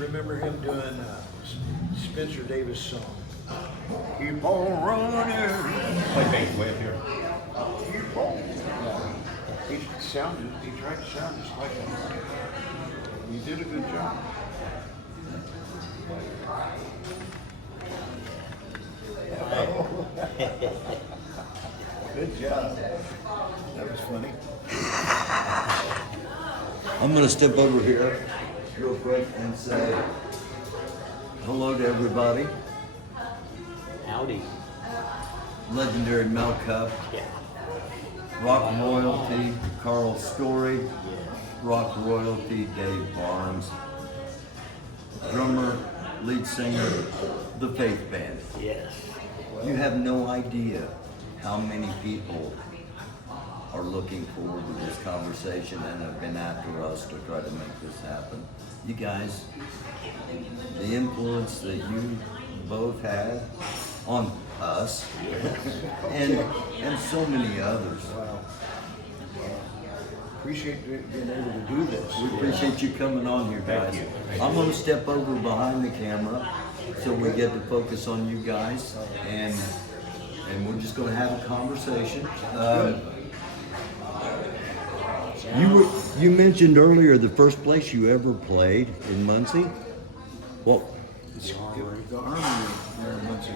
remember him doing Spencer Davis' song. Keep on running. Play bass way up here. Keep on. He tried to sound just like him. He did a good job. Good job. That was funny. I'm going to step over here real quick and say hello to everybody. Howdy. Legendary Mel Cup, Yeah. Rock Royalty, Carl Storie, Yes. Rock Royalty, Dave Barnes, drummer, lead singer, The Faith Band. Yes. You have no idea how many people are looking forward to this conversation and have been after us to try to make this happen. You guys, the influence that you both had on us and so many others. Wow. Appreciate being able to do this. We appreciate you coming on here, guys. Thank you. I'm going to step over behind the camera so we get to focus on you guys, and we're just going to have a conversation. You mentioned earlier the first place you ever played in Muncie. Well, The Armory there in Muncie.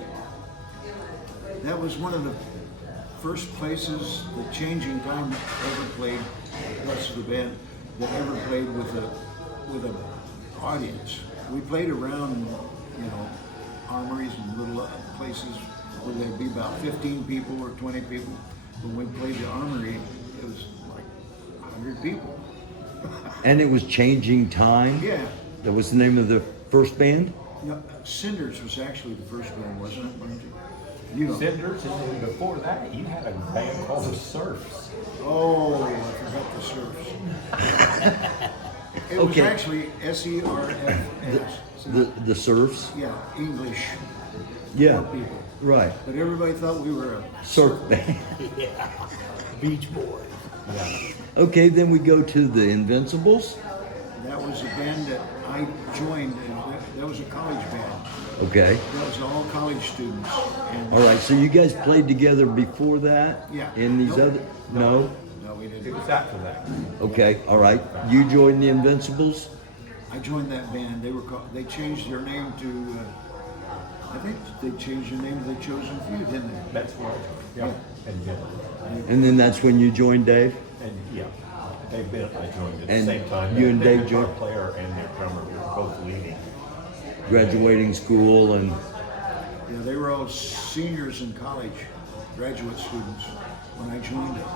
That was one of the first places that Changing Time ever played. That's the band that ever played with an audience. We played around, armories and little places where there'd be about 15 people or 20 people. When we played the Armory, it was like 100 people. and it was Changing Time. Yeah. That was the name of the first band. No, Cinders was actually the first one, wasn't it? You know. Cinders, and then before that, you had a band called the Surfs. Oh, I forgot the Surfs. It was Okay. actually SERFS. The Surfs. Yeah, English Yeah. people. Right. But everybody thought we were a Surf band. Yeah. Beach Boys. Okay, then we go to the Invincibles. That was a band that I joined. That was a college band. Okay. That was all college students. And All right. So you guys played together before that? Yeah. In these Nope. other? No. No, we It didn't. was after that. Okay. All right. You joined the Invincibles. I joined that band. They changed their name to. I think they changed their name to The Chosen Few, didn't they? That's where I joined. Yeah. And then, And then that's when you joined Dave. yeah. Dave Bennett, I joined at the And same time. you and Their Dave guitar joined? player and their drummer were both leaving. Graduating school and Yeah, they were all seniors in college, graduate students, when I joined it.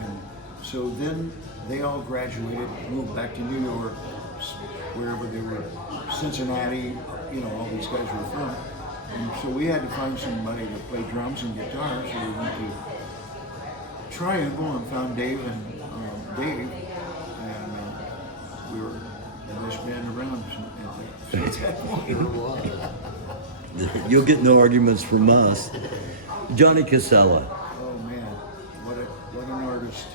And so then they all graduated, moved back to New York, wherever they were, Cincinnati, all these guys were from. And so we had to find somebody to play drums and guitar, so we went to Triangle and found Dave and we were the best band around since that point. Sure was. you'll get no arguments from us. Johnny Casella. Oh man, what an artist.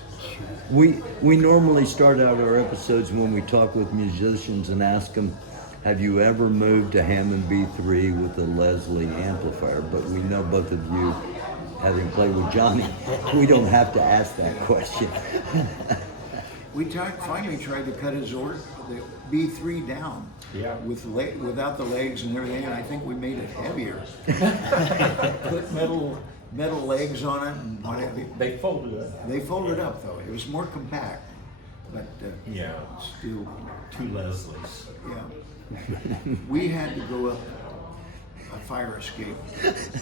We normally start out our episodes when we talk with musicians and ask them, have you ever moved to Hammond B3 with a Leslie amplifier? But we know both of you, having played with Johnny, we don't have to ask that question. We finally tried to cut the B3 down. Yeah. Without the legs and everything, and I think we made it heavier. Put metal legs on it and what have you. They folded it. They folded up though. It was more compact, but Yeah. still, Two Leslies. yeah. We had to go up a fire escape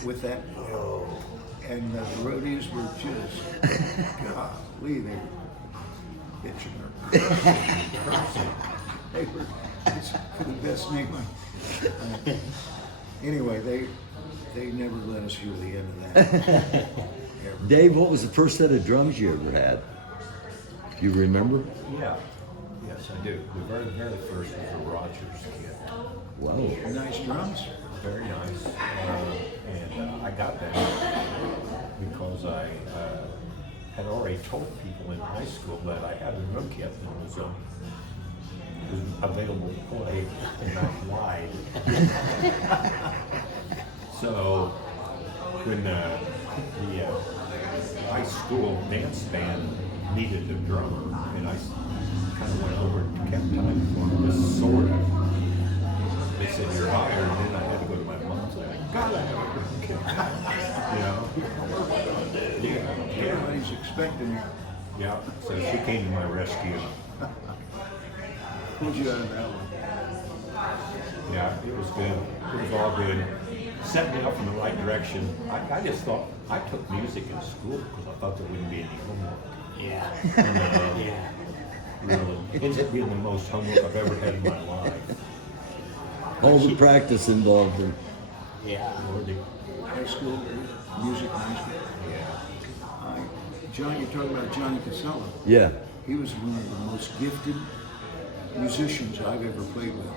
with that, and the roadies were just, golly, they were bitching or they were it's the best name. Anyway, they never let us hear the end of that. Ever. Dave, what was the first set of drums you ever had? Do you remember? Yeah. Yes, I do. The very first was a Rogers kit. Wow. Nice drums. Very nice. And I got that because I had already told people in high school that I had a drum kit that was was available to play not wide. So when the high school dance band needed a drummer, and I kind of went over and kept time for them, just sort of. They said, "You're hired," and then I had to go to my mom and say, "I gotta have a drum kit." You know? Yeah. Everybody's expecting you. Yeah, so she came to my rescue. Pulled you out of that one. Yeah, it was good. It was all good. Set me up in the right direction. I just thought, I took music in school because I thought there wouldn't be any homework. Yeah. Yeah. Really. It ended up being the most homework I've ever had in my life. All the practice involved in. Yeah. Lordy. High school, music, high school. Yeah. John, you're talking about Johnny Casella. Yeah. He was one of the most gifted musicians I've ever played with.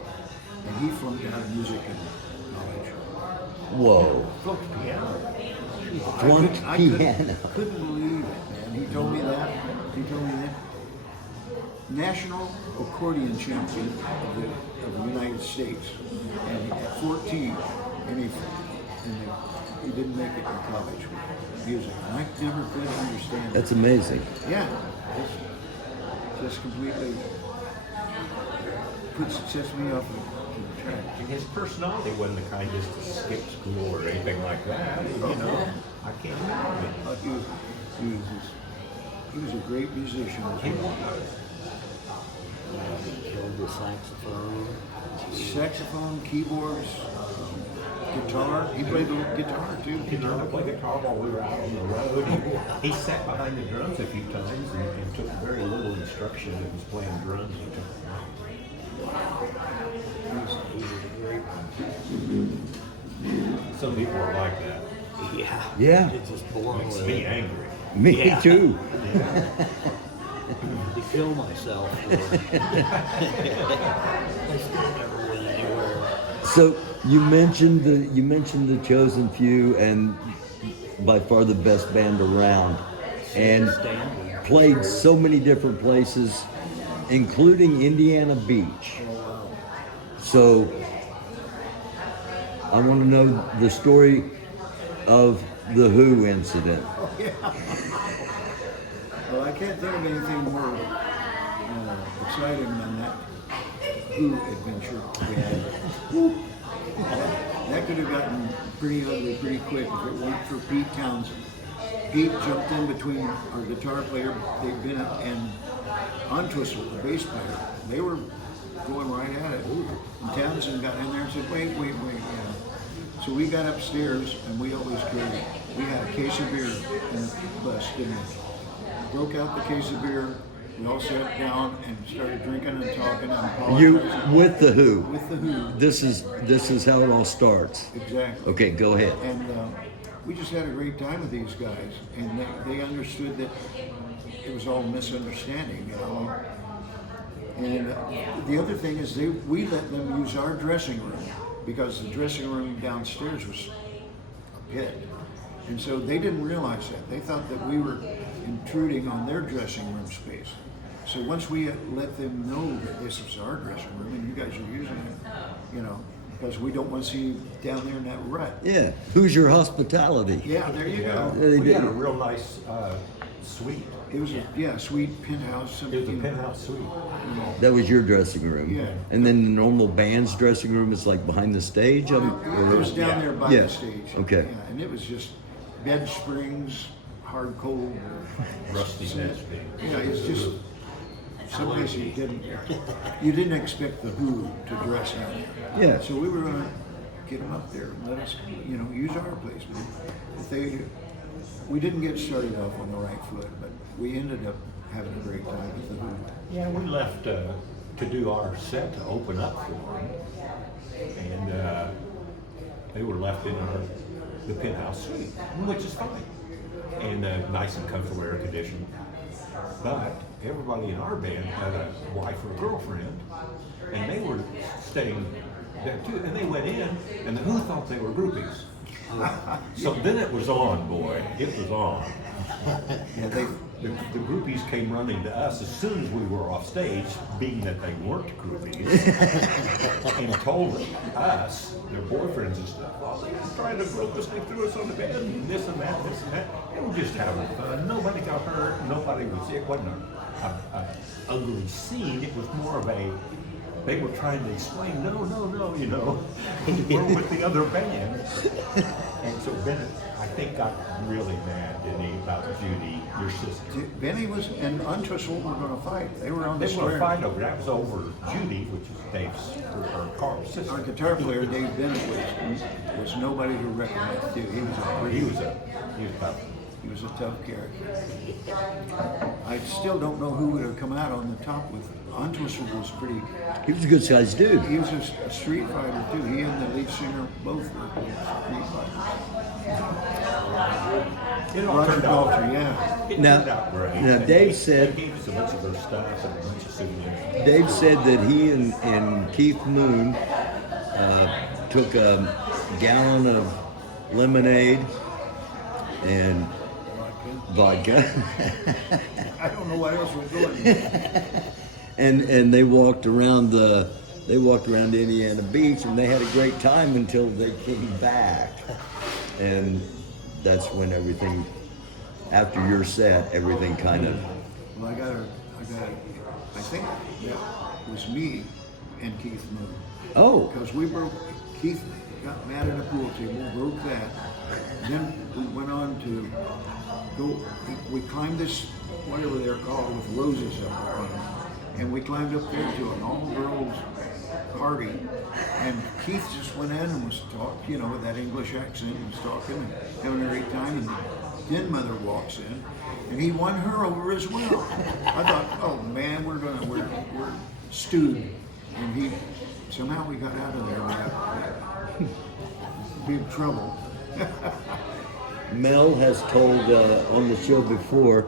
And he flunked out of music in college. Whoa. Flunked piano. Flunked I piano. couldn't believe it, man. He told me that. He told me that. National accordion champion of the United States. And at 14, and he didn't make it in college with music. And I never could understand it. That's amazing. Yeah. Just completely sets me off the track. And his personality wasn't the kind just to skip school or anything like that. You know, I can't imagine. He was a great musician. He was. Killed the saxophone. Saxophone, keyboards, guitar. He played the guitar too. You know, I played guitar while we were out on the road. He sat behind the drums a few times and took very little instruction. He was playing drums. He took Some people are like that. Yeah. Yeah. It just bore Makes with me it. angry. Me Yeah. too. To kill myself. I still never went anywhere. So you mentioned the Chosen Few and by far the best band around, and Standard. played so many different places, including Indiana Beach. So I want to know the story of the Who incident. Well, I can't think of anything more exciting than that Who adventure we had. That could have gotten pretty ugly pretty quick if it weren't for Pete Townsend. Pete jumped in between our guitar player, Dave Bennett, and Ontwistle, the bass player. They were going right at it. And Townsend got in there and said, wait. You know. So we got upstairs, and we always carried. We had a case of beer in the bus, didn't we? Broke out the case of beer. We all sat down and started drinking and talking and apologizing. You with the Who. With the Who. This is how it all starts. Exactly. Okay, go ahead. And we just had a great time with these guys, and they understood that it was all misunderstanding, you know. And the other thing is we let them use our dressing room because the dressing room downstairs was a pit. And so they didn't realize that. They thought that we were intruding on their dressing room space. So once we let them know that this was our dressing room and you guys are using it, you know, because we don't want to see you down there in that rut. Yeah. Who's your hospitality? Yeah, there you go. We had a real nice suite. It was a sweet penthouse. It was a penthouse suite. That was your dressing room. Yeah. And then the normal band's dressing room is like behind the stage. It was down there by Yeah. the stage. Okay. Yeah, and it was just bed springs, hard cold. Rusty bed springs. Yeah, it's just someplace you didn't expect the Who to dress in. Yeah. So we were gonna get them up there and let us, you know, use our place. But we didn't get started off on the right foot, but we ended up having a great time with the Who. Yeah, we left to do our set to open up for them, and they were left in the penthouse suite, which is fine, and nice and comfortable air conditioned. But everybody in our band had a wife or girlfriend, and they were staying there too. And they went in, and the Who thought they were groupies. So then it was on, boy. It was on. Yeah, the groupies came running to us as soon as we were off stage, being that they weren't groupies, and told us, their boyfriends and stuff, oh, they were trying to rope us, they threw us on the bed, and this and that, this and that. They were just having fun. Nobody got hurt. Nobody was, it wasn't a ugly scene. It was more of a, they were trying to explain, no, you know, we're with the other band. And so Bennett, I think, got really mad, didn't he, about Judy, your sister. Benny and Untwistle were going to fight. They were on the They were square. fight over, that was over Judy, which is Dave's, or Carl's sister. Our guitar player, Dave Bennett, was nobody to recognize. Too. He was tough. He was a tough character. I still don't know who would have come out on the top with Untwistle. Was pretty. He was a good sized dude. He was a street fighter too. He and the lead singer both were street fighters. It all Roger turned out Daltrey, great. yeah. It Now- turned out great. now Dave said- They gave us a bunch of their stuff and a bunch of souvenirs. Dave said that he and Keith Moon took a gallon of lemonade and vodka. I don't know what else was going. and they walked around Indiana Beach, and they had a great time until they came back. And that's when everything, after your set, everything kind of. Well, I think that was me and Keith Moon. Oh, Because Keith got mad at a pool table, broke that. Then we went on to we climbed this, whatever they're called, with roses up on them. And we climbed up there to an all-girls party. And Keith just went in and was talking, you know, with that English accent, and was talking and having a great time. And the den mother walks in, and he won her over as well. I thought, oh man, we're stewed. And somehow we got out of there without big trouble. Mel has told on the show before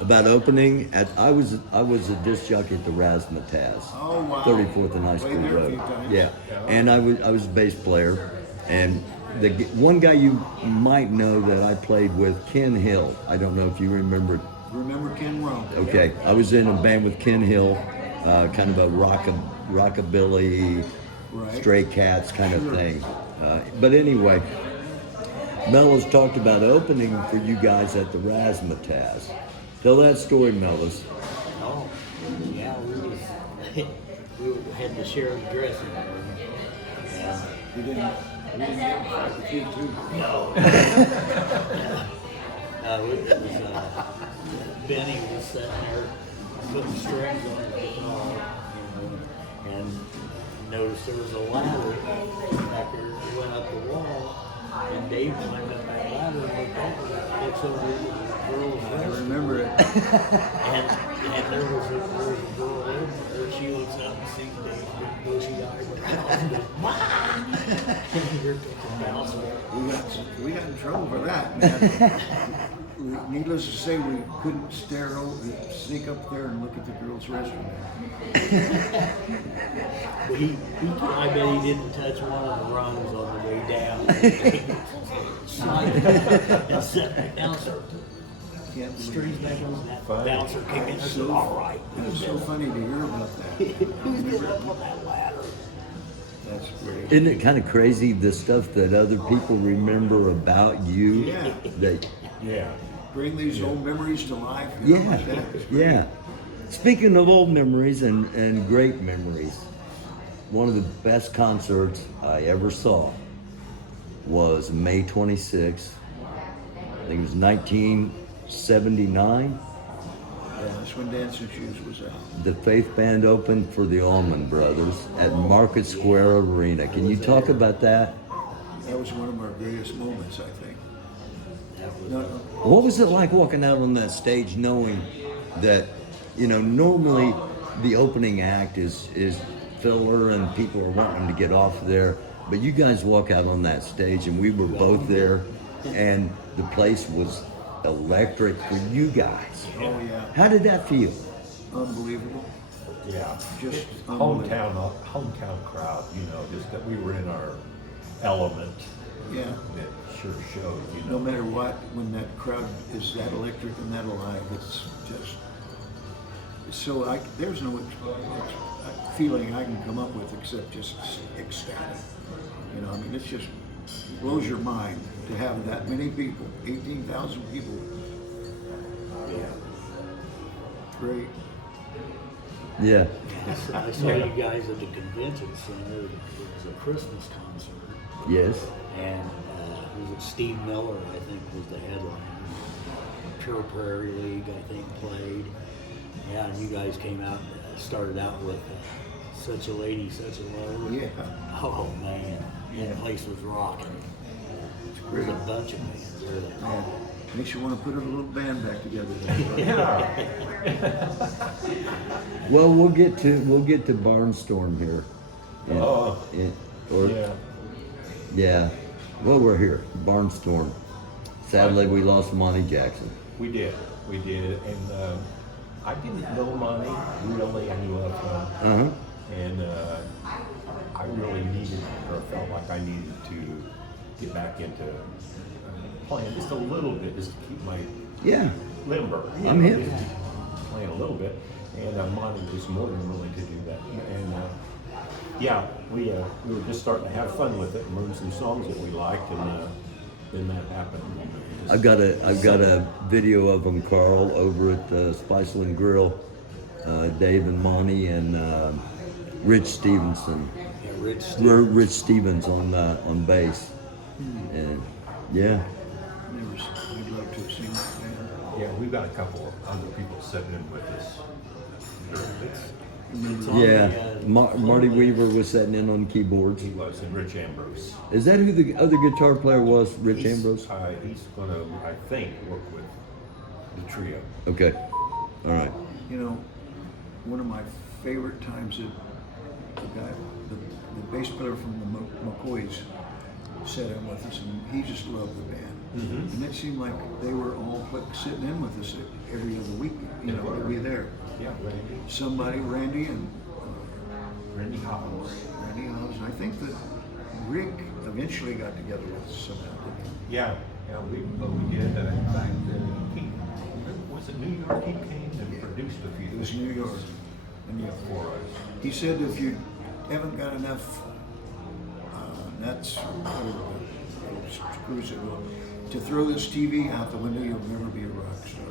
about opening at. I was a disc jockey at the Razzmatazz, Oh, wow. 34th and High School Played there a Road. few times. Yeah, and I was a bass player, and the one guy you might know that I played with, Ken Hill. I don't know if you remember. Remember Ken Rome? Okay, I was in a band with Ken Hill, kind of a rockabilly, Right. Stray Cats kind of Sure. thing. But anyway, Mel has talked about opening for you guys at the Razzmatazz. Tell that story, Mellis. Oh, yeah, we had to share the dressing room. Yeah. We didn't get to fight with you too. It was, Benny was sitting there putting strings on the guitar, you know, and noticed there was a ladder back there that went up the wall, and Dave climbed up that ladder and looked up and looks over at the girl's I dressing room. remember it. And there was a girl over there. She looks up and sees Dave's big bushy eyebrows and goes, "Wah!" And you're thinking, "Bouncer." We got in trouble for that, man. Needless to say, we couldn't sneak up there and look at the girls' restroom. I bet he didn't touch one of the rungs on the way down. And set back down, started Can't believe strings it. back on that Funny. bouncer came in and said, "All right, It was so funny to hear about that. who's up on that ladder?" That's great. Isn't it kind of crazy the stuff that other people remember about you? Yeah. That, Yeah. Bring these old memories to life. You know, yeah, like that. It's great. yeah. Speaking of old memories and great memories, one of the best concerts I ever saw was May 26th. I think it was 1979. Yeah, that's when Dancing Shoes was out. The Faith Band opened for the Allman Brothers at Market Square Arena. Can you talk about that? That was one of our greatest moments, I think. No, What was it like walking out on that stage knowing that, you know, normally the opening act is filler and people are wanting to get off there, but you guys walk out on that stage and we were both there and the place was electric for you guys. Oh, yeah. How did that feel? Unbelievable. Yeah. Just unbelievable. Hometown crowd, you know, just that we were in our element. Yeah. that sure showed, you No know. matter what, when that crowd is that electric and that alive, it's just so. There's no feeling I can come up with except just ecstatic. You know, I mean, it's just blows your mind to have that many people, 18,000 people. Yeah. Great. Yeah. I saw you guys at the convention center. It was a Christmas concert, Yes. and was it Steve Miller? I think was the headliner. Pure Prairie League, I think, played. Yeah, and you guys came out and started out with Such a Lady, Such a Lover. Yeah. Oh man, that place was rocking. There's a bunch of bands there. Man, makes you want to put a little band back together. Yeah. Well, we'll get to Barnstorm here. Oh. Or Yeah. yeah. Well, we're here, Barnstorm. Sadly, we lost Monty Jackson. We did, and I didn't know Monty really. I knew of him, and I really needed, or felt like I needed to get back into playing just a little bit, just to keep my Yeah. limber. I'm hip. Just playing a little bit, and Monty was more than willing to do that, and yeah, we were just starting to have fun with it and learn some songs that we liked, and then that happened. I've got a video of them, Carl, over at Spiceland Grill. Dave and Monty and Rich Stevenson. Yeah, Rich Stevens. Rich Stevens on bass. And yeah. I'd love to have seen that band. Yeah, we've got a couple of other people sitting in with us. It's on Yeah, the, Marty Weaver was sitting in on keyboards. He was, and Rich Ambrose. Is that who the other guitar player was? Rich Ambrose? He's going to, I think, work with the trio. Okay, all right. You know, one of my favorite times that the bass player from the McCoys sat in with us, and he just loved the band. Mm-hmm. And it seemed like they were all sitting in with us every other week. You know, to be there. Yeah, Randy. Somebody, Randy and Randy Hobbs. Randy Hobbs. I think that Rick eventually got together with us somehow. Yeah, we did. In fact, he was it New York. He came and produced a few It was things New York. And yeah, for us. he said if you haven't got enough nuts or screws it will, to throw this TV out the window, you'll never be a rock star.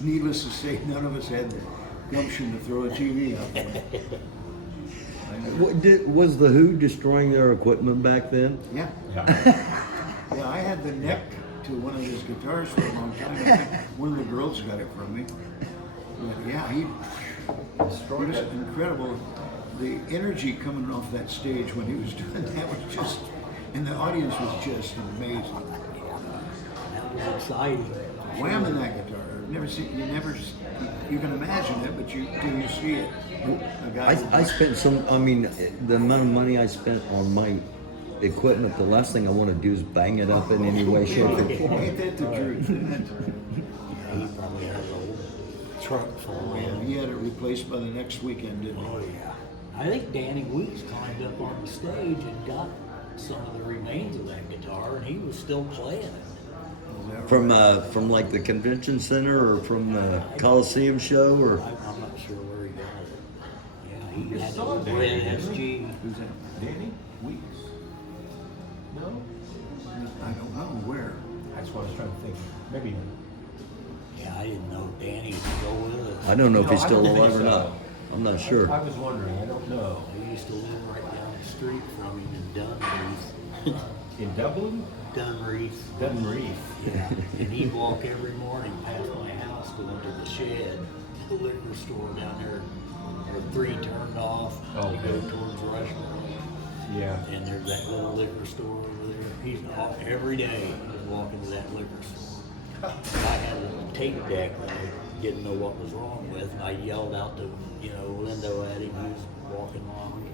Needless to say, none of us had the gumption to throw a TV out the window. Was the Who destroying their equipment back then? Yeah. Yeah. Yeah, I had the neck to one of his guitars for a long time. I think one of the girls got it from me. But yeah, he was incredible. The energy coming off that stage when he was doing that was just, and the audience was just amazing. that was exciting. Whamming that guitar. You can imagine it, but till you see it. A guy I spent the amount of money I spent on my equipment, the last thing I want to do is bang it up in any way, shape, or form. Ain't that the truth? Yeah, he probably had a whole truck full And of he had it replaced by the next weekend, didn't Oh he? yeah. I think Danny Weeks climbed up on the stage and got some of the remains of that guitar, and he was still playing it. Is that right? From like the convention center or from the Coliseum show or I'm not sure where he got it. Yeah, he You had saw a Danny, red didn't SG. Who's that? Danny Weeks. No, I don't know where. that's what I was trying to think. Maybe. Yeah, I didn't know Danny would go with us. I don't know if No, he's I still don't think alive or so. not. I'm not sure. I was wondering. I don't know. I used to live right down the street from him in Dunreath. In Dublin, Dunreath. Dunreath. Yeah, and he'd walk every morning past my house going to the shed, the liquor store down there. There are 3 turned off. You Okay. go towards Rushmore. Yeah. And there's that little liquor store over there. He's every day he's walking to that liquor store. I had a tape deck that I didn't know what was wrong with, and I yelled out the window at him. He was walking along,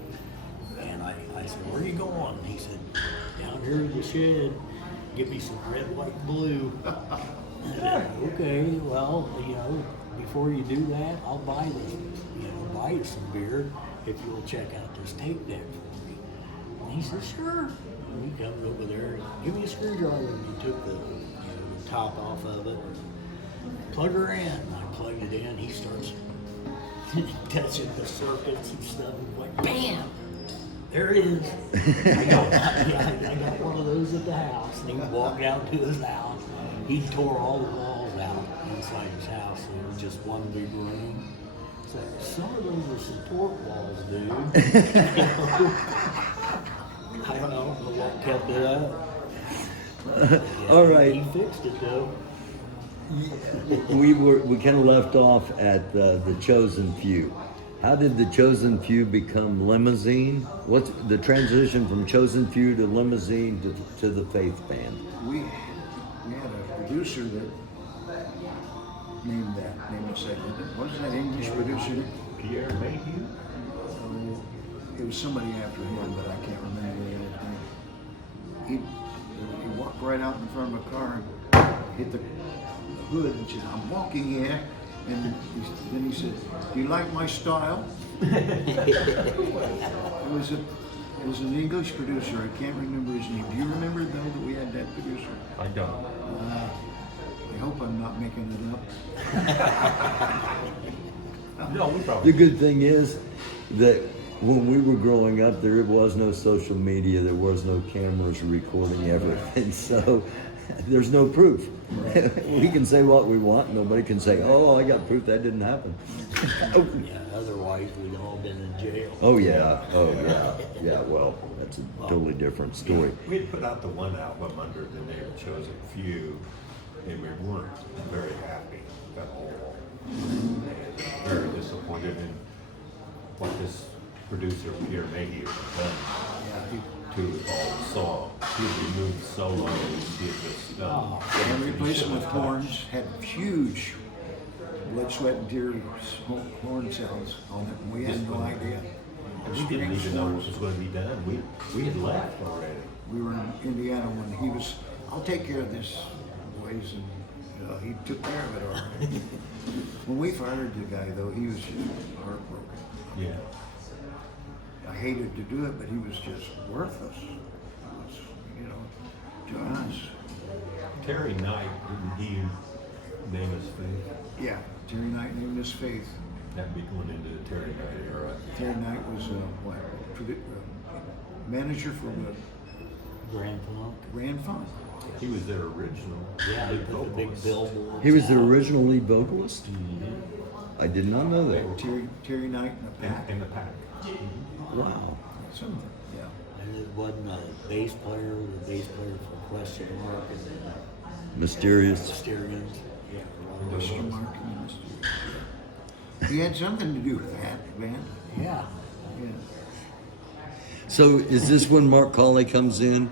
and I said, "Where are you going?" And he said, "Down here to the shed. Give me some red, white, blue." I said, "Okay, well, before you do that, I'll buy you some beer if you'll check out this tape deck for me." He said, sure. And he comes over there, give me a screwdriver. And he took the top off of it. Plug her in. I plugged it in. He starts touching the circuits and stuff. Like, bam! There it is. I got one of those at the house. And he walked out to his house. He tore all the walls out inside his house. And it was just one big room. It's like, some of those are support walls, dude. I don't know what kept it up. All right. He fixed it though. We kind of left off at the Chosen Few. How did the Chosen Few become Limousine? What's the transition from Chosen Few to Limousine to the Faith Band? We had a producer that named a segment. Wasn't that English producer? Pierre Mayhew? It was somebody after him, but I can't remember the name. He walked right out in front of a car and hit the hood and said, I'm walking here. And then he said, do you like my style? It was an English producer. I can't remember his name. Do you remember, though, that we had that producer? I don't. I hope I'm not making it up. No, we probably. The good thing is that when we were growing up, there was no social media, there was no cameras recording everything, so there's no proof. We can say what we want, nobody can say, oh, I got proof that didn't happen. Yeah, otherwise we'd all been in jail. Oh yeah, well, that's a totally different story. We had put out the one album under the name Chosen Few, and we weren't very happy at all. And very disappointed in what this producer, Pierre Mayhew, had done to all the songs. He removed solos, he had just done. And replaced them with horns, had huge blood, sweat, and tears horn sounds on it, and we had no idea. We didn't even know what was going to be done. We had left already. We were in Indiana when he was, I'll take care of this, boys, and he took care of it all right. When we fired the guy, though, he was just heartbroken. Yeah. I hated to do it, but he was just worthless. It was, to us. Terry Knight, didn't he name his faith? Yeah, Terry Knight named his Faith. That'd be going into the Terry Knight era. Terry Knight was manager for the Grand Funk. Grand Funk. He was their original. Yeah, he lead put the big vocalist. billboard. He was the original lead vocalist? I did not know that. Terry Knight and the Pack. In the pack. Wow. Something, yeah. And it wasn't a bass player, the bass player for Question Mark and Mysterious. Mysterians. Yeah, Question mark and Mystery. He had something to do with that band. yeah. Yeah. So is this when Mark Colley comes in?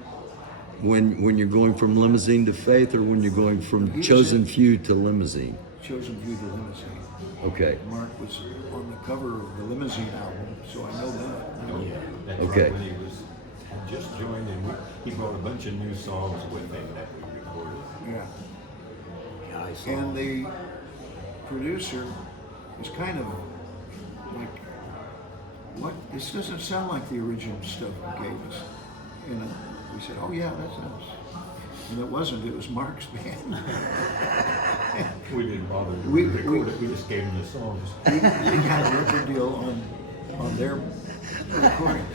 When you're going from Limousine to Faith, or when you're going from Chosen Few to Limousine? Chosen Few to Limousine. Okay. Mark was on the cover of the Limousine album, so I know that. Oh, yeah. That's Okay. right when he had just joined, and he brought a bunch of new songs with him that we recorded. Yeah. Yeah, I saw And him. the producer was kind of like, what? This doesn't sound like the original stuff you gave us. We said, oh yeah, that's us. And it wasn't, it was Mark's band. We didn't bother to We- record it, we just gave him the songs. We had a record deal on their recording.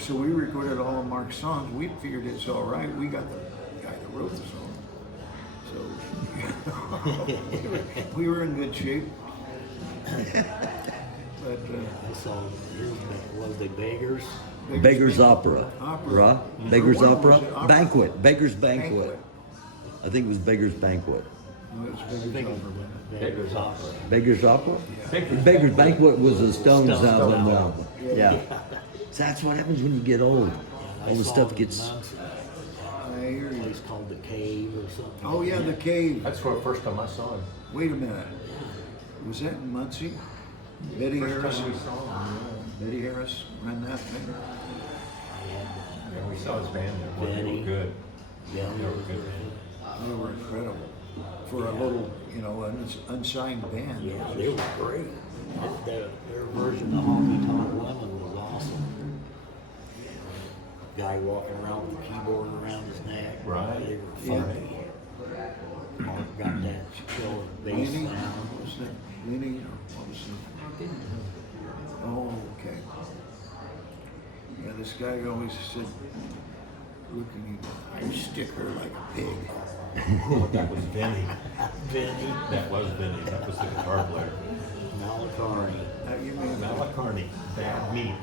So we recorded all of Mark's songs. We figured it's all right. We got the guy that wrote the song. So we were in good shape. But I saw his band. Was they Beggars? Beggars Opera. Opera. Beggars Or what Opera? was it? Opera? Banquet. Beggars Banquet. Banquet. I think it was Beggars Banquet. No, it was Beggars Opera. Beggars Opera. Beggars Opera? Beggars Beggars Banquet was a Stones Stones album. album. Yeah. So that's what happens when you get old. I All the saw stuff them gets. once at I hear a you. place called the Cave or something. Oh yeah, the Cave. That's the first time I saw him. Wait a minute. Was that in Muncie? Betty First Harris. time we saw him, Betty Harris ran that thing. yeah. We saw his band there. They Benny. were good. Yeah, They were good. They were incredible for a little, unsigned band. Yeah, they were great. Their version of Honky Tonk Women was guy walking around with a keyboard around his neck. Right. They were Yeah. funny. Mark got that killer bass Lenny? sound. What was that? Lenny or what was that? Oh, okay. Yeah, this guy always said, looking, I stick her like a pig. That was Vinny. Vinny That was Vinny. That was the guitar player. Malacarni. You mean, Malacarni, bad meat.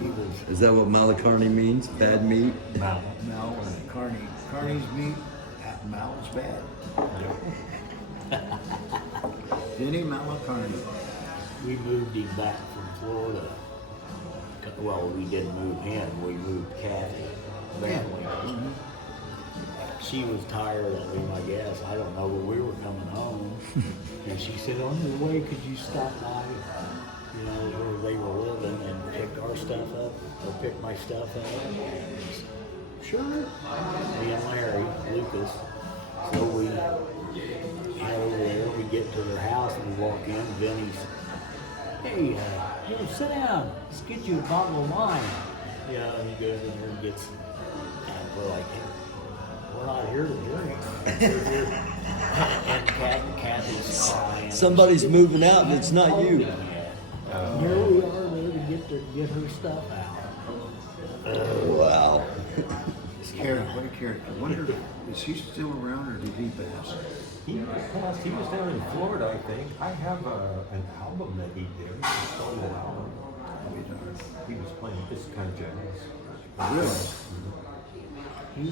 he was Is that what Malacarni means? Bad meat? Mal. Mal and Carney. Carney's meat, Mal's bad. Vinny Malacarney. We moved him back from Florida. Well, we didn't move him. We moved Kathy. Family. She was tired of him, I guess. I don't know, but we were coming home. And she said, on your way, could you stop by, you know, where they were living and pick our stuff up, or pick my stuff up? Sure. Me and Larry, Lucas. So we head over there, we get to their house and we walk in, Vinny's, hey, sit down, let's get you a bottle of wine. Yeah, and he goes in there and gets, and we're like, hey, we're not here to drink. We're here. And Kathy's crying. Somebody's moving out and it's not you. Here we are there to get her stuff out. Wow. Character, what a character. Wonder, is he still around or did he pass? He passed. He was down in Florida, I think. I have an album that he did, a solo album. He was playing this kind of jazz. Really?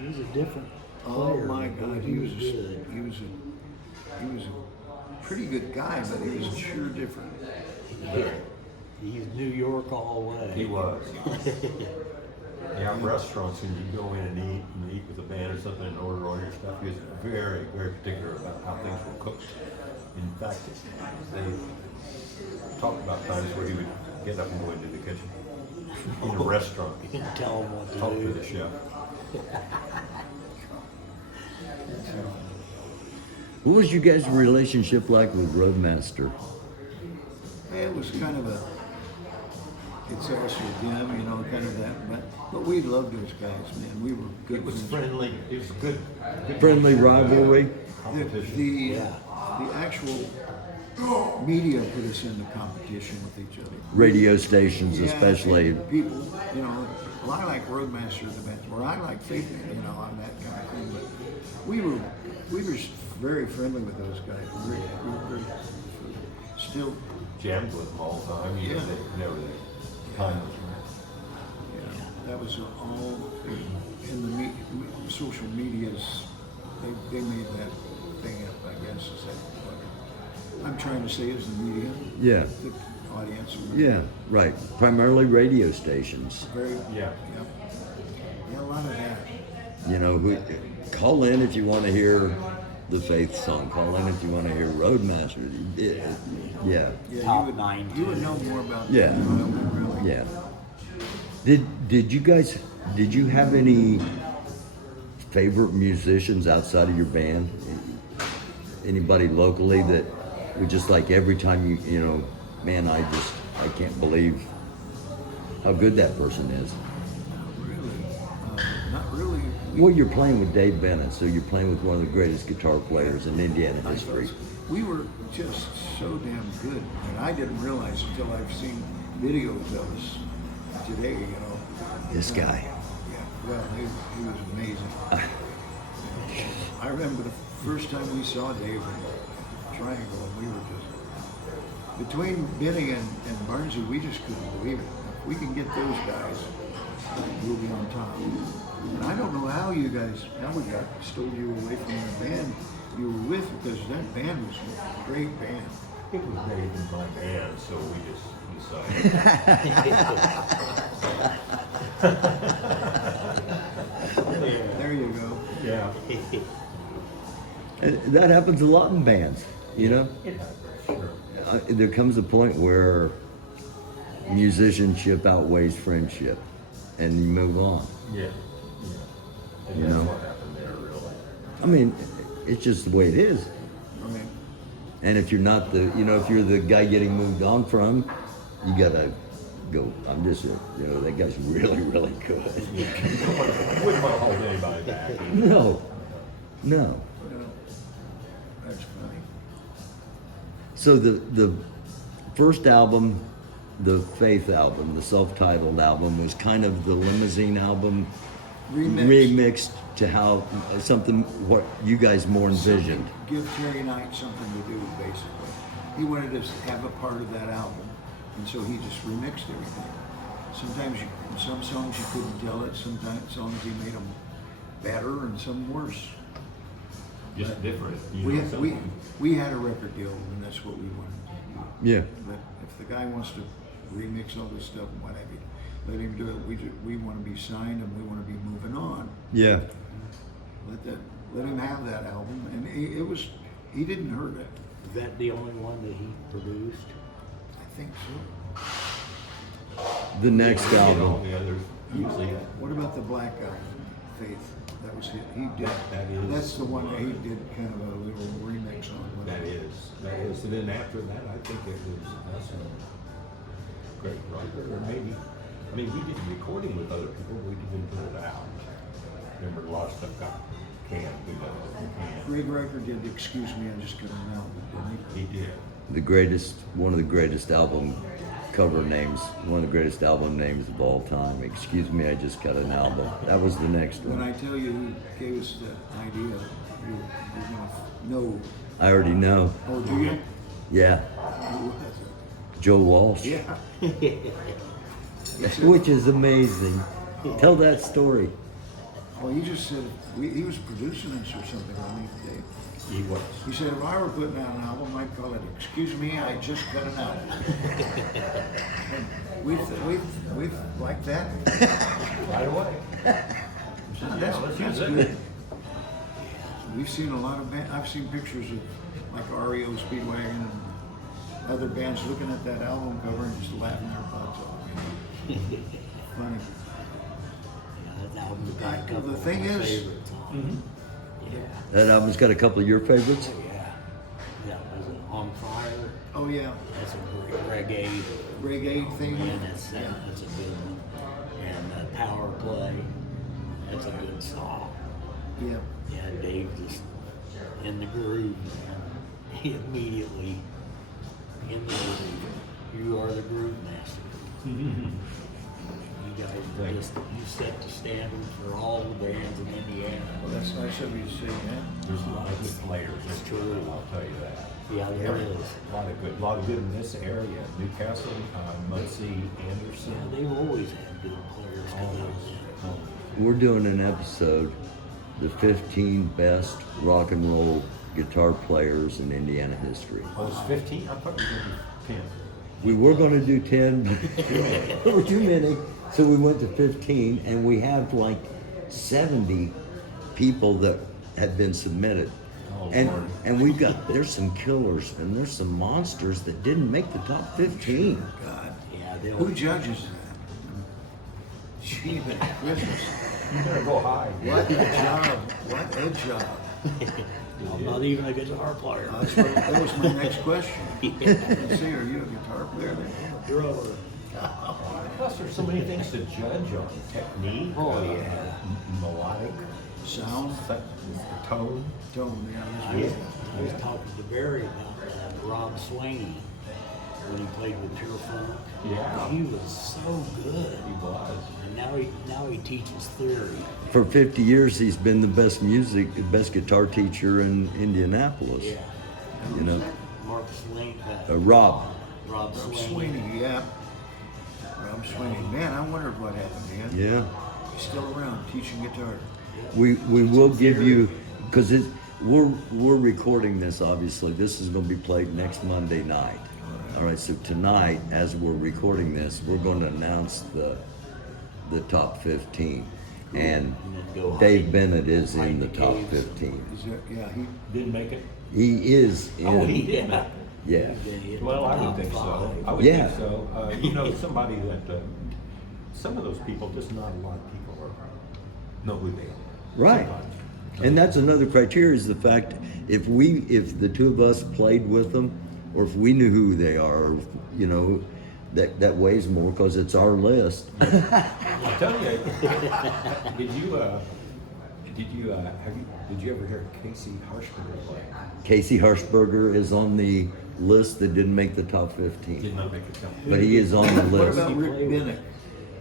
He was a different Oh player. my God, he was good. a pretty good guy, but he was sure different. He's New York all the way. He was. Yeah, restaurants, when you go in and eat with a band or something and order all your stuff, he was very, very particular about how things were cooked. In fact, they talked about times where he would get up and go into the kitchen in a restaurant, You can tell him what to talk do. to the chef. What was you guys' relationship like with Roadmaster? It was kind of it's us or them, you know, kind of that. But we loved those guys, man. We were good It was friends. friendly. It was good Friendly rivalry? competition. The actual media put us into competition with each other. Radio stations Yeah, especially. people, you know, well, I like Roadmaster the best, or I like Faith, you know, on that kind of thing. But we were very friendly with those guys. We were still, Jammed with them all the time. You know, Yeah. they never time was yeah, that was all in the social medias. They made that thing up, I guess. Is that what I'm trying to say is the media, Yeah. the audience. Yeah, right. Primarily radio stations. Very, Yeah. yeah, a lot of that. You know, call in if you want to hear the Faith song. Call in if you want to hear Roadmaster. Yeah. Yeah, Top you 90. would know more about Yeah. that than we really. Yeah. Did you guys, did you have any favorite musicians outside of your band? Anybody locally that would just like every time you know, man, I can't believe how good that person is. Not really. Well, you're playing with Dave Bennett, so you're playing with one of the greatest guitar players in Indiana history. We were just so damn good, and I didn't realize until I've seen videos of us today, you know. This guy. Yeah, well, he was amazing. I remember the first time we saw Dave in Triangle, and we were just, between Benny and Barnsey, we just couldn't believe it. If we can get those guys, we'll be on top. And I don't know how we stole you away from the band you were with, because that band was a great band. It was made in my band, so we just decided. There you go. Yeah. And that happens a lot in bands, you know? It happens, sure. There comes a point where musicianship outweighs friendship, and you move on. Yeah. And You that's know? what happened there, really. I mean, it's just the way it is. Okay. And if you're not if you're the guy getting moved on from, you gotta go, I'm just, that guy's really, really good. I wouldn't want to hold anybody back. No. Well, that's funny. So the first album, the Faith album, the self-titled album, was kind of the Limousine album remixed to how something what you guys more envisioned. Give Terry Knight something to do, basically. He wanted us to have a part of that album, and so he just remixed everything. Sometimes, some songs you couldn't tell it. Sometimes songs he made them better and some worse. Just different. We had a record deal, and that's what we wanted to do. Yeah. But if the guy wants to remix all this stuff and what have you, let him do it. We want to be signed and we want to be moving on. Yeah. Let him have that album, and he didn't hurt it. Is that the only one that he produced? I think so. The next All album. the others usually. What about the Black album, Faith? That was it. He did. That is- That's the one that he did kind of a little remix on. That is. And then after that, I think it was us and Greg Rocker, or maybe, we did recording with other people, we didn't put it out. Remember, a lot of stuff got canned, Greg Riker did Excuse Me, I Just Got an Album, didn't He did. One of the greatest album cover names, one of the greatest album names of all time. Excuse me, I just got an album. That was the next he? When one. I tell you who gave us that idea, you're gonna know. I already know. Oh, do you? Yeah. Who was Joe Walsh. it? Yeah. Which is amazing. Tell that story. Well, he just said he was producing us or something on me today. He was. He said if I were putting out an album, I'd call it "Excuse Me, I Just Got an Album." And we've like that. Right away. That's good. We've seen a lot of I've seen pictures of like REO Speedwagon and other bands looking at that album cover and just laughing their butts off. Funny. Yeah, that album's got a couple The of thing my is- favorites on it. Yeah. That album's got a couple of your favorites. Oh, yeah. That was it On Fire. Oh yeah, That's a great reggae thing. and that's a good one. And Power Play. That's a good song. Yeah. Yeah, Dave just in the groove, man. He immediately in the groove. You are the groove master. You guys you set the standard for all the bands in Indiana. Well, that's nice of you to say, man. There's a lot of good players. It's true. I'll tell you that. Yeah, there is. A lot of good in this area. Newcastle, Muncie, Anderson. Yeah, they've always had good players come out there. We're doing an episode, the 15 best rock and roll guitar players in Indiana history. Oh, it's 15? I thought we were going to do 10. We were going to do 10, but there were too many, so we went to 15, and we have like 70 people that have been submitted. Oh, And Lord. and there's some killers and there's some monsters that didn't make the top 15. God, Yeah, they who always judges that? Gee, Christmas. You better go high. What a job! What a job! I'm not even a guitar player. That was my next question. Let's see, are you a guitar player? Drummer. Plus, there's so many things to judge on. Technique. Oh, yeah. Melodic. Sound, Tone. tone, yeah. I was talking to Barry about Rob Swaney when he played with Pure Funk. Yeah. He was so good. He was. And now he teaches theory. For 50 years, he's been the best guitar teacher in Indianapolis. Yeah. You know, Mark Swaney. Rob. Rob Rob Swaney. Sweeney, yeah. Rob Sweeney. Man, I wondered what happened to him. Yeah. He's still around teaching guitar. We will give you, because we're recording this, obviously. This is going to be played next Monday night. All right, so tonight, as we're recording this, we're going to announce the top 15. And And then go Dave hide- Bennett is hide in the the top caves. 15. Is that, yeah, he, Didn't make it? He is in. Oh, he did. Yeah. Well, I would Top think so. five. I would Yeah. think so. Somebody that, some of those people, just not a lot of people know who they are. Right. Sometimes. And that's another criteria is the fact if the two of us played with them, or if we knew who they are, that weighs more because it's our list. I tell you, did you ever hear Casey Harshberger play? Casey Harshberger is on the list that didn't make the top 15. Did not make the cut. But he is on the What list. about Rick Bennick?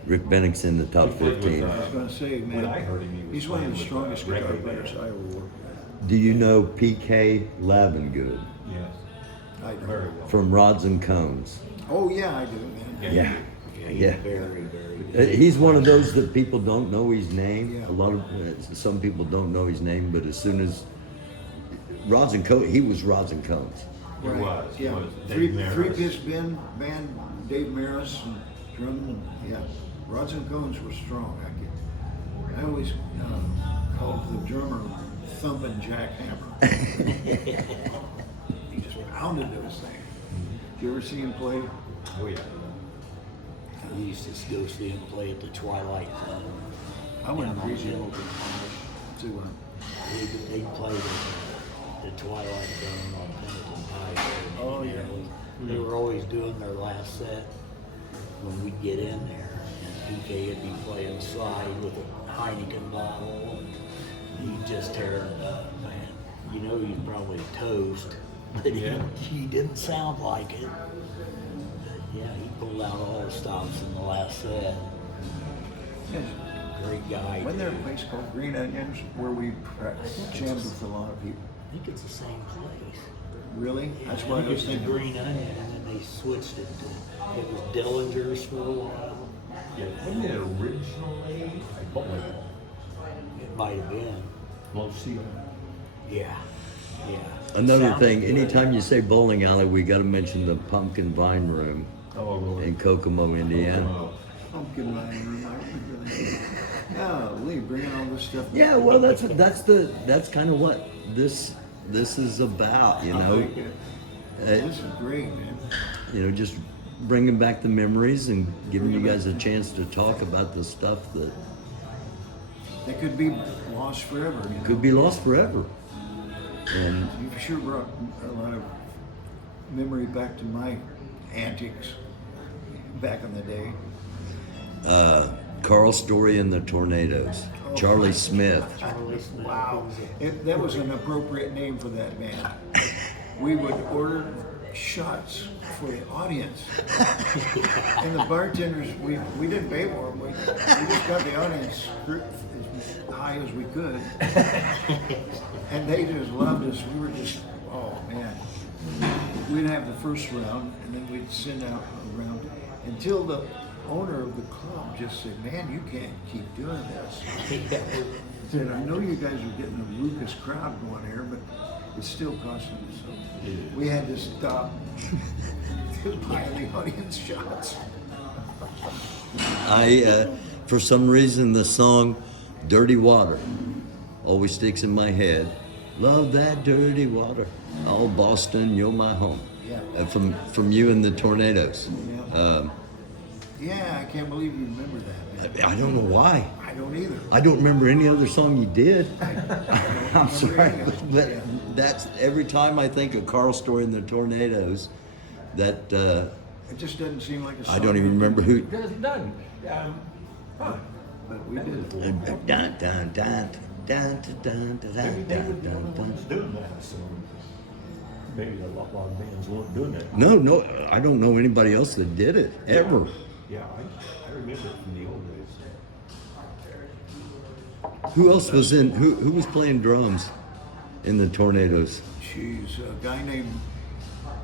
Rick Bennick's in the top He played with, 15. I was going to say, When I man, heard him, he was he's one of the playing strongest with, guitar regular players band. I ever worked with. Do you know PK Lavengood Yes, I do. very well. from Rods and Cones? Oh, yeah, I do, man. Yeah. He's Yeah. very, very good. He's one of those that people don't know his name. Yeah. A lot of some people don't know his name, but as soon as Rods and Cones, he was Rods and Cones. It was. Yeah. Dave Maris. Three-piece band, Dave Maris, and drum, and, yeah. Rods and Cones were strong. I always called the drummer Thumping Jack Hammer. He just pounded those things. Did you ever see him play? Oh yeah. We used to go see him play at the Twilight Zone. I went Down to on Greasy the hill. Open to They played at the Twilight Zone on Pendleton Pike. Oh, yeah. They were always doing their last set when we'd get in there, and PK would be playing slide with a Heineken bottle, and he'd just tear it up, man. You know he's probably toast, but Yeah. he didn't sound like it. Yeah, he pulled out all the stops in the last set. Yes. Great guy. Wasn't there a dude. place called Green Onions where we jammed with a lot of people? I think it's the same place. Really? That's I why I think was it's the thinking. Green Onion, and then they switched it to, it was Dillinger's for a while. Yeah, wasn't it originally a bowling ball? It might have been. Low ceiling. Yeah, yeah. Another Sounded thing, good. anytime you say bowling alley, we got to mention the Pumpkin Vine Room Oh, Lord. in Kokomo, Indiana. Oh, Pumpkin Vine Room. I remember that. Yeah, Lee, bringing all this stuff. Yeah, well, that's kind of what this is about, you I know. like it. This is great, man. You know, just bringing back the memories and giving you guys a chance to talk about the stuff that They could be lost forever. You know? could be lost forever. And You sure brought a lot of memory back to my antics back in the day. Carl Storie and the Tornadoes, Charlie Smith. Charlie Smith Wow, was that was an appropriate name for that band. We would order shots for the audience, and the bartenders, we didn't pay for them. We just got the audience as high as we could, and they just loved us. We were just, oh man. We'd have the first round, and then we'd send out a round until the owner of the club just said, "Man, you can't keep doing this." Said, "I know you guys are getting a raucous crowd going here, but it's still costing us." So we had to stop buying the audience shots. For some reason, the song "Dirty Water" always sticks in my head. Love that dirty water. Oh, Boston, you're my home. Yeah. From you and the Tornadoes. Yeah. Yeah, I can't believe you remember that, man. I don't know why. I don't either. I don't remember any other song you did. I'm sorry, any of it. but Yeah. that's every time I think of Carl Storie and the Tornadoes. That It just doesn't seem like a song. I don't even remember who. It doesn't. Fine. But we did. Dun, dun, dun, dun, dun, dun, dun, Maybe they were dun, the only dun, ones dun. doing that, so maybe a lot of bands weren't doing that. No, I don't know anybody else that did it ever. Yeah, I remember it from the old days. Who else was in? Who was playing drums in the Tornadoes? She's a guy named,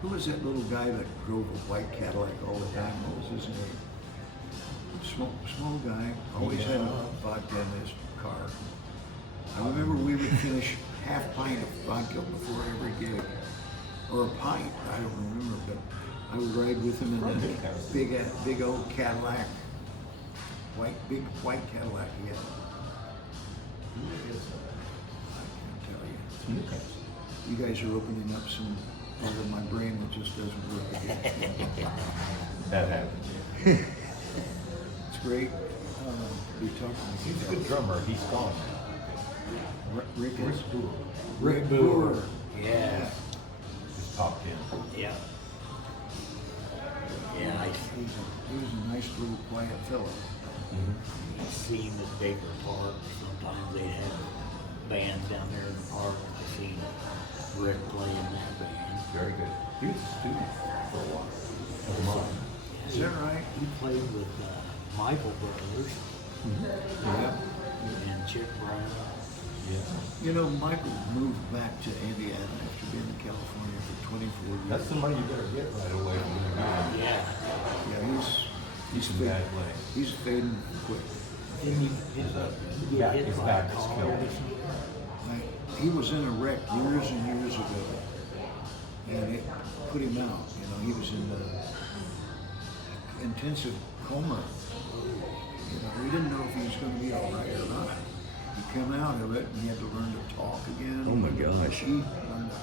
who was that little guy that drove a white Cadillac all the time? What was his name? Small guy, always had a vodka in his car. I remember we would finish half pint of vodka before every gig, or a pint, I don't remember, but I would ride with him in that big old Cadillac, big white Cadillac he had. I can't tell you. You guys are opening up some part of my brain that just doesn't work again. That happened. It's great to be talking with He's a you good guys. drummer. He's gone. Rick is? Rick Brewer. Yeah, He's top 10. yeah. Yeah, He's a little quiet fellow. I've seen at Baker Park, sometimes they have bands down there in the park. I've seen Rick play in that band. Very good. He was a student for a while. Of mine. Is that right? He played with Michael Brothers Yeah. and Chick Brown. Yeah. You know, Michael moved back to Indiana after being in California for 24 years. That's somebody you better get right away from the game. Yeah. Yeah, he's in bad way. He's fading quick. Didn't he Yeah, get hit his by back a is car killed. or something? He was in a wreck years and years ago, and it put him out. You know, he was in the intensive coma. You know, we didn't know if he was going to be all right or not. He came out of it, and he had to learn to talk again. Oh my learn to gosh. eat, learn to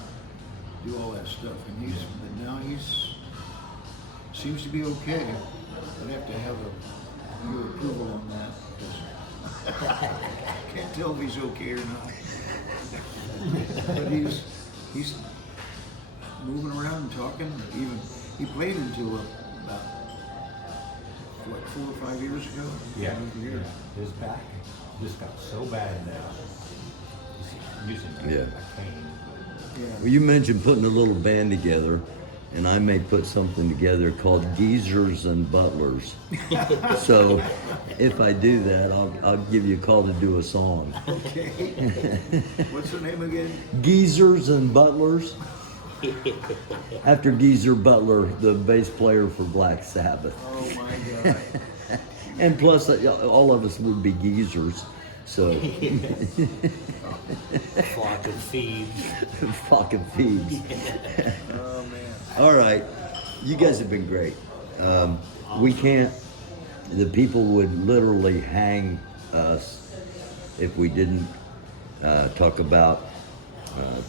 do all that stuff, and but now he's seems to be okay. I'd have to have your approval on that, because I can't tell if he's okay or not. But he's moving around and talking. Even he played until about 4 or 5 years ago. Yeah. Over here. His back just got so bad now. He's using Yeah. a cane. Yeah. Well, you mentioned putting a little band together, and I may put something together called Geezers and Butlers. So if I do that, I'll give you a call to do a song. Okay. What's the name again? Geezers and Butlers. After Geezer Butler, the bass player for Black Sabbath. Oh my God. And plus, all of us would be geezers. So, Flock of thieves. fucking thieves. Oh man. All right, you guys have been great. We can't, the people would literally hang us if we didn't talk about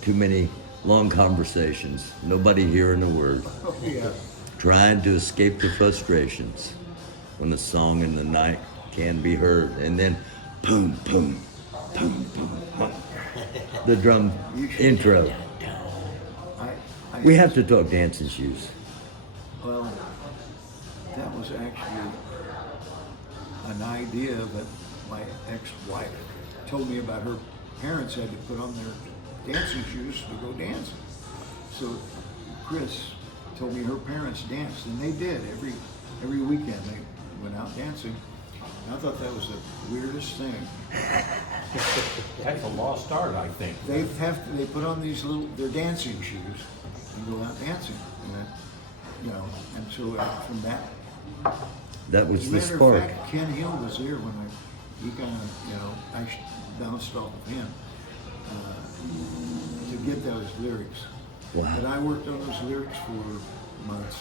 too many long conversations, nobody hearing a word, Oh yeah. trying to escape the frustrations when a song in the night can be heard. And then, boom, boom, boom, boom, boom. The drum intro. I We have to talk dancing shoes. Well, that was actually an idea that my ex-wife told me about. Her parents had to put on their dancing shoes to go dancing. So Chris told me her parents danced, and they did every weekend. They went out dancing. And I thought that was the weirdest thing. That's a lost art, I think. They put on their dancing shoes and go out dancing. And and so from that. That was the Matter spark. of fact, Ken Hill was there when he kind of, I bounced off of him to get those lyrics. Wow. But I worked on those lyrics for months,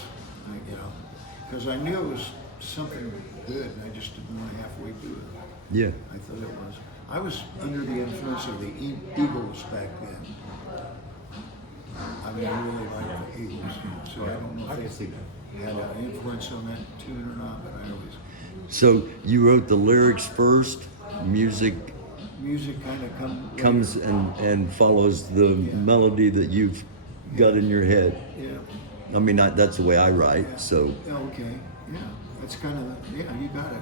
because I knew it was something good, and I just didn't want to halfway do it. Yeah. I thought it was. I was under the influence of the Eagles back then. I mean, I really liked the Eagles, so I don't know I if can they see that. had an influence on that tune or not, but I always. So you wrote the lyrics first, music Music kind of comes and follows the melody that you've got in your head. Yeah. I mean, that's the way I write, so Okay. Yeah. That's kind of you got it.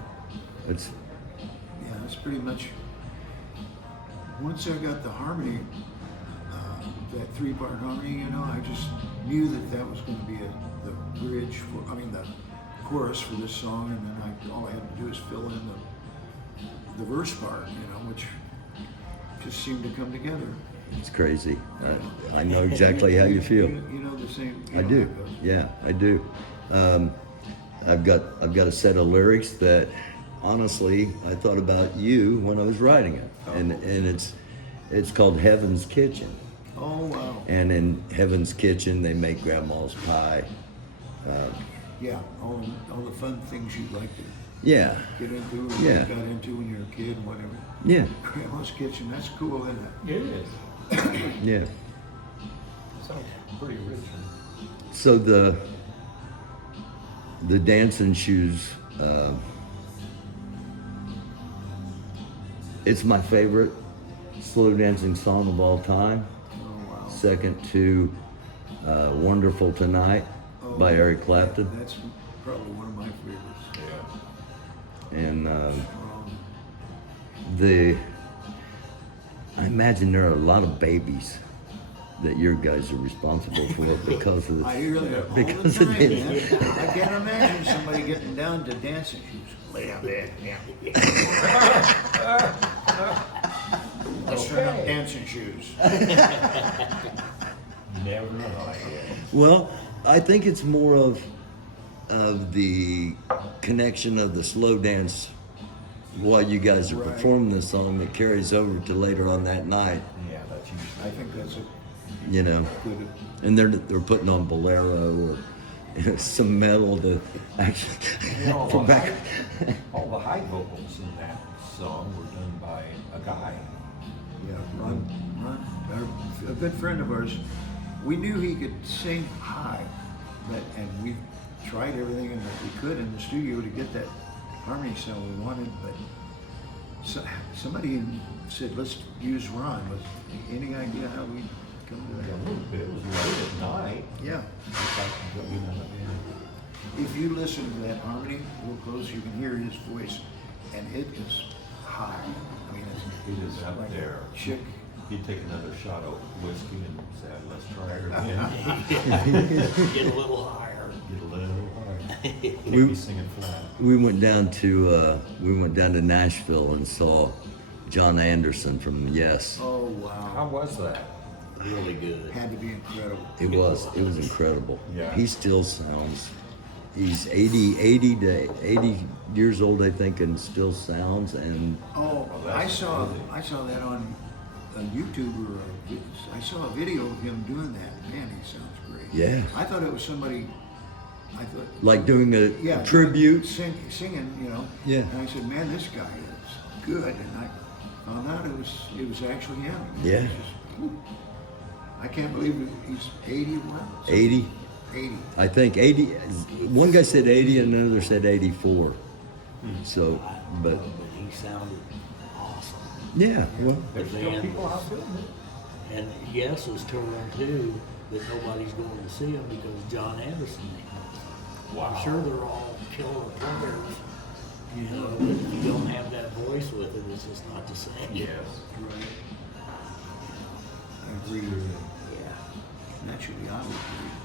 it's Yeah. That's pretty much. Once I got the harmony, that 3-part harmony, I just knew that was going to be the bridge the chorus for this song, and then all I had to do is fill in the verse part, which just seemed to come together. it's crazy. I know exactly how you feel. You know the same. I do. Yeah, I do. I've got a set of lyrics that honestly I thought about you when I was writing it, and it's called Heaven's Kitchen. Oh wow. And in Heaven's Kitchen they make grandma's pie. Yeah. All the fun things you'd like to Yeah, get into, or Yeah. got into when you were a kid, whatever. yeah, Grandma's kitchen. That's cool, isn't it? It is. yeah. Sounds pretty rich. So the dancing shoes, it's my favorite slow dancing song of all time. Oh wow. Second to Wonderful Tonight by Eric Clapton. probably one of my favorites. Yeah. And Um, I imagine there are a lot of babies that your guys are responsible for because of I hear that all because the of time, this. man. I can't imagine somebody getting down to dancing shoes. Lay down there. Let's turn up dancing shoes. Never know. Well, I think it's more of the connection of the slow dance while you guys are Right. performing the song that carries over to later on that night, Yeah, that's usually. I think that's a you know. good. And they're putting on bolero or some metal to actually You know, for back. all the high vocals in that song were done by a guy. Yeah, Ron, a good friend of ours. We knew he could sing high, and we tried everything that we could in the studio to get that harmony sound we wanted. But somebody said, "Let's use Ron." Any idea how we come to A that? little bit. It was late at night. Yeah. If you listen to that harmony real close, you can hear his voice, and it is high. I mean, It is up like there. a chick. He'd take another shot of whiskey and say, let's try her again. Get a little higher. Get a little higher. Can't We- be singing flat. We went down to Nashville and saw John Anderson from Yes. Oh How wow! was that? Really good. Had to be incredible. It was incredible. Yeah. He still sounds. He's 80 years old, I think, and still sounds. And Oh, that's I saw amazing. that on YouTube I saw a video of him doing that. Man, he sounds great. Yeah. I thought it was somebody. I thought. like doing a Yeah. tribute. Singing, you know. Yeah. And I said, man, this guy is good. And I found out it was actually him. Yeah. It was just, whew. I can't believe he's 81. 80. 80. I think 80. One guy said 80, and another said 84. So, but He sounded awesome. yeah, well, There's still people out doing it. And Yes is touring too, that nobody's going to see him because John Anderson ain't going. Wow. I'm sure they're all killer players. You know, but if you don't have that voice with it, it's just not the same. Yes. Right. I agree with that. Yeah. Naturally, I would agree.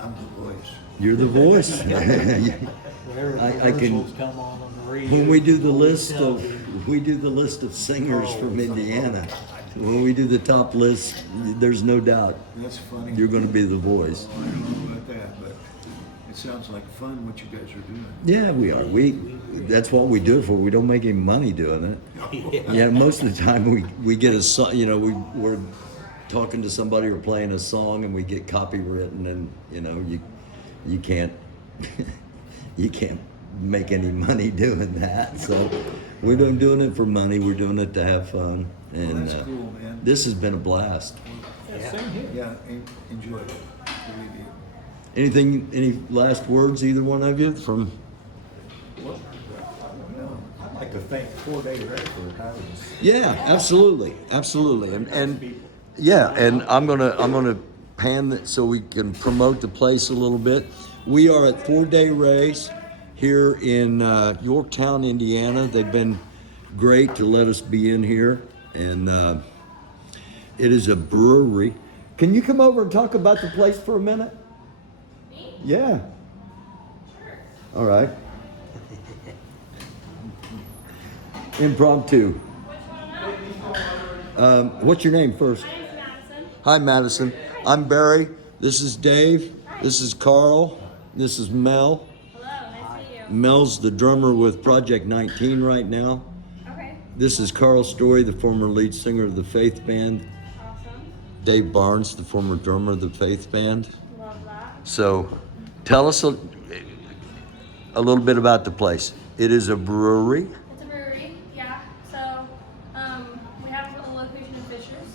I'm the voice. you're the voice. Where the I can- commercials come on the radio. When we do the always list tell of you, singers from Indiana, when we do the top list, there's no doubt That's funny. you're going to be the voice. Oh, I don't know about that, but it sounds like fun what you guys are doing. Yeah, we are. That's what we do it for. We don't make any money doing it. Yeah, most of the time we get a song. You know, we're talking to somebody or playing a song, and we get copywritten, and you know you can't you can't make any money doing that. So we're not doing it for money. We're doing it to have fun. And that's cool, man. this has been a blast. Yeah, same here. Yeah, enjoy it. Believe me. Anything? Any last words, either one of you? From Well, I'd like to thank 4 Day Red for having us. yeah, absolutely, and yeah, and I'm gonna pan it so we can promote the place a little bit. We are at 4 Day Race here in Yorktown, Indiana. They've been great to let us be in here, and it is a brewery. Can you come over and talk about the place for a minute? Me? Yeah. All right. Impromptu. Which one up? What's your name first? My name's Madison. Hi, Madison. I'm Barry. This is Dave. This is Carl. This is Mel. Hello, nice to meet you. Mel's the drummer with Project 19 right now. Okay, This is Carl Storie, the former lead singer of the Faith Band. awesome. Dave Barnes, the former drummer of the Faith Band. Love that. So, tell us a little bit about the place. It is a brewery. It's a brewery, yeah. So, we have a location in Fishers,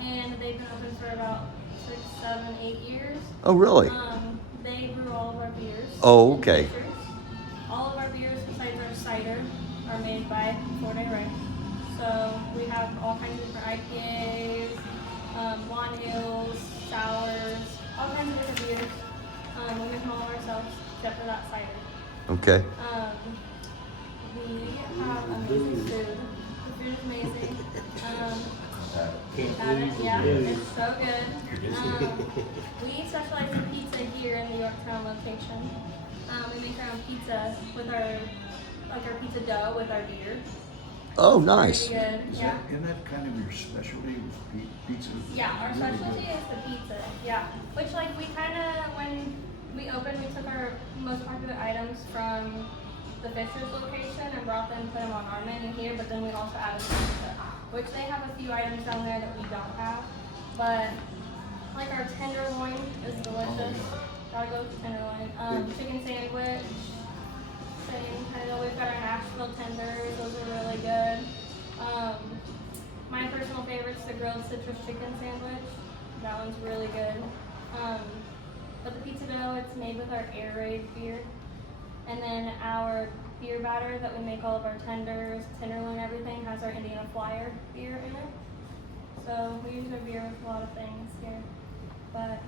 and they've been open for about 6, 7, 8 years. Oh, really? They brew all of our beers. Oh, in okay. Fishers. All of our beers, besides our cider, are made by 4 Day Red. So we have all kinds of different IPAs, blonde ales, sours, all kinds of different beers. We make them all ourselves. except for that cider. Okay. We have amazing food. The food is amazing. Yeah, it's so good. We specialize in pizza here in the Yorktown location. We make our own pizza with our pizza dough with our beer. Oh, nice. Pretty good. Yeah. Isn't that kind of your specialty with pizza? Yeah, our Really specialty good. is the pizza. Yeah, which like we kind of when we opened, we took our most popular items from the Fisher's location and brought them, put them on our menu here. But then we also added the pizza, which they have a few items down there that we don't have. But like our tenderloin is delicious. Gotta go with the tenderloin. Chicken sandwich. Same kind of. We've got our Nashville tenders. Those are really good. My personal favorite is the grilled citrus chicken sandwich. That one's really good. But the pizza dough, it's made with our air raid beer. And then our beer batter that we make all of our tenders, tenderloin, everything has our Indiana Flyer beer in it. So we use our beer with a lot of things here. But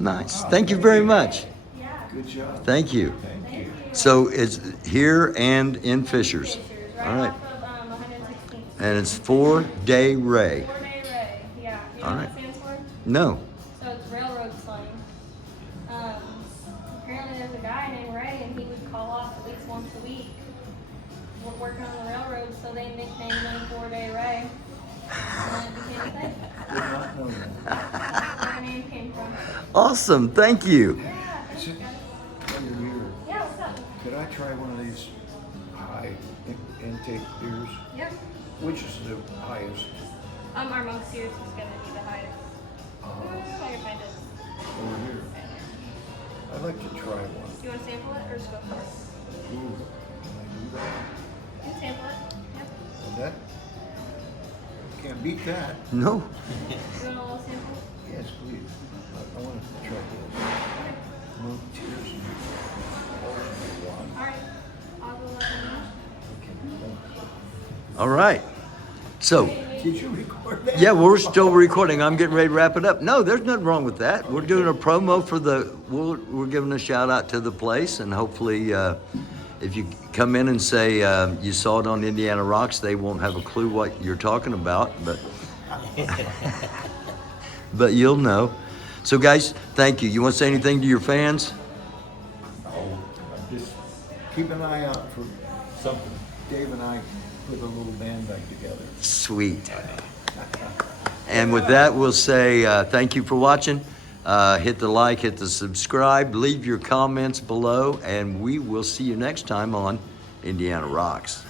Nice. Thank you very much. yeah, Good job. Thank you. thank you. So it's here and in Fishers. Fishers, right All right. off of 116th. And it's 4-day Ray. 4-day Ray, yeah. You know All what right. it stands for? No. So it's railroad slang. Apparently there's a guy named Ray and he would call off at least once a week working on the railroad, so they nicknamed him 4-day Ray. And it became a thing. Did not know that. That's where the name came from. Awesome. Thank you. Yeah, thanks, Is it- guys. While you're here, Yeah, what's up? could I try one of these high intake beers? Yep. Which is the highest? Our monk series is gonna be the highest. I can find it. Over here. I'd like to try one. Do you want to sample it or just go for it? Ooh, can I do that? You can sample it. Yep. Well, that can't beat that. No. You want a little sample? Yes, please. I want to try this. Okay. Monk tears and one. All right. I'll go let them know. All right. So, Did you record that? yeah, we're still recording. I'm getting ready to wrap it up. No, there's nothing wrong with that. We're doing a promo for we're giving a shout out to the place, and hopefully, if you come in and say you saw it on Indiana Rocks, they won't have a clue what you're talking about, but but you'll know. So, guys, thank you. You want to say anything to your fans? Oh, just Keep an eye out for something. Dave and I put a little band back together. Sweet. And with that, we'll say thank you for watching. Hit the like, hit the subscribe, leave your comments below, and we will see you next time on Indiana Rocks.